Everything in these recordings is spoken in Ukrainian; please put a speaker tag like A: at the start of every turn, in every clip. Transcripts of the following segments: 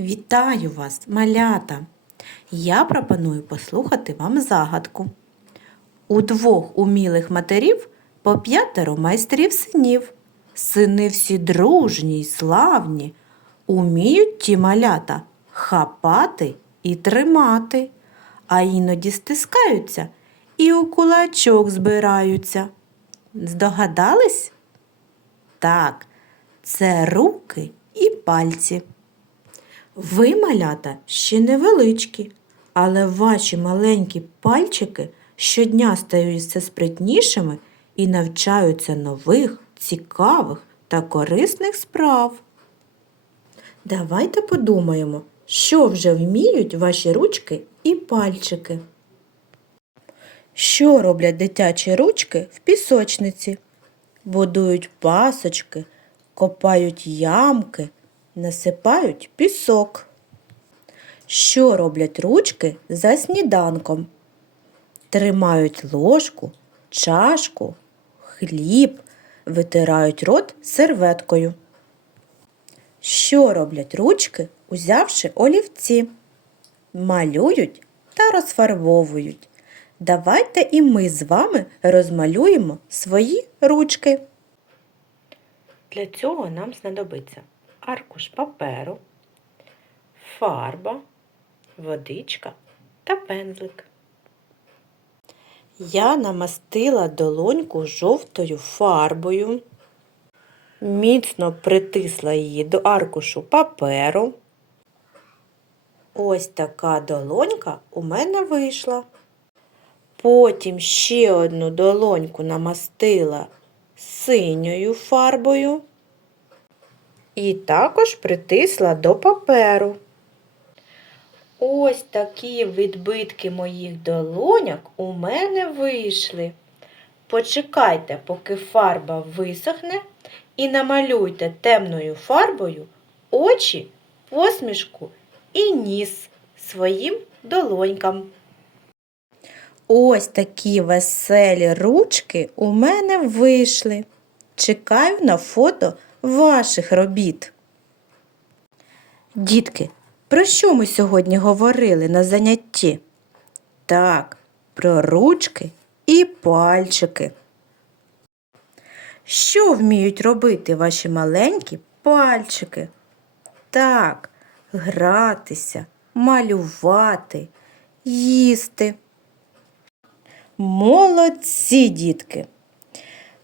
A: Вітаю вас, малята! Я пропоную послухати вам загадку. У двох умілих матерів по п'ятеро майстрів синів. Сини всі дружні й славні, уміють ті малята хапати і тримати, а іноді стискаються і у кулачок збираються. Здогадались? Так, це руки і пальці. Ви, малята, ще невеличкі, але ваші маленькі пальчики щодня стають все спритнішими і навчаються нових, цікавих та корисних справ. Давайте подумаємо, що вже вміють ваші ручки і пальчики. Що роблять дитячі ручки в пісочниці? Будують пасочки, копають ямки, насипають пісок. Що роблять ручки за сніданком? Тримають ложку, чашку, хліб, витирають рот серветкою. Що роблять ручки, узявши олівці? Малюють та розфарбовують. Давайте і ми з вами розмалюємо свої ручки. Для цього нам знадобиться аркуш паперу, фарба, водичка та пензлик. Я намастила долоньку жовтою фарбою, міцно притисла її до аркушу паперу. Ось така долонька у мене вийшла. Потім ще одну долоньку намастила синьою фарбою і також притисла до паперу. Ось такі відбитки моїх долоняк у мене вийшли. Почекайте, поки фарба висохне, і намалюйте темною фарбою очі, посмішку і ніс своїм долонькам. Ось такі веселі ручки у мене вийшли. Чекаю на фото ваших робіт. Дітки, про що ми сьогодні говорили на занятті? Так, про ручки і пальчики. Що вміють робити ваші маленькі пальчики? Так, гратися, малювати, їсти. Молодці, дітки!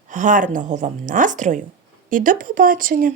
A: Гарного вам настрою і до побачення!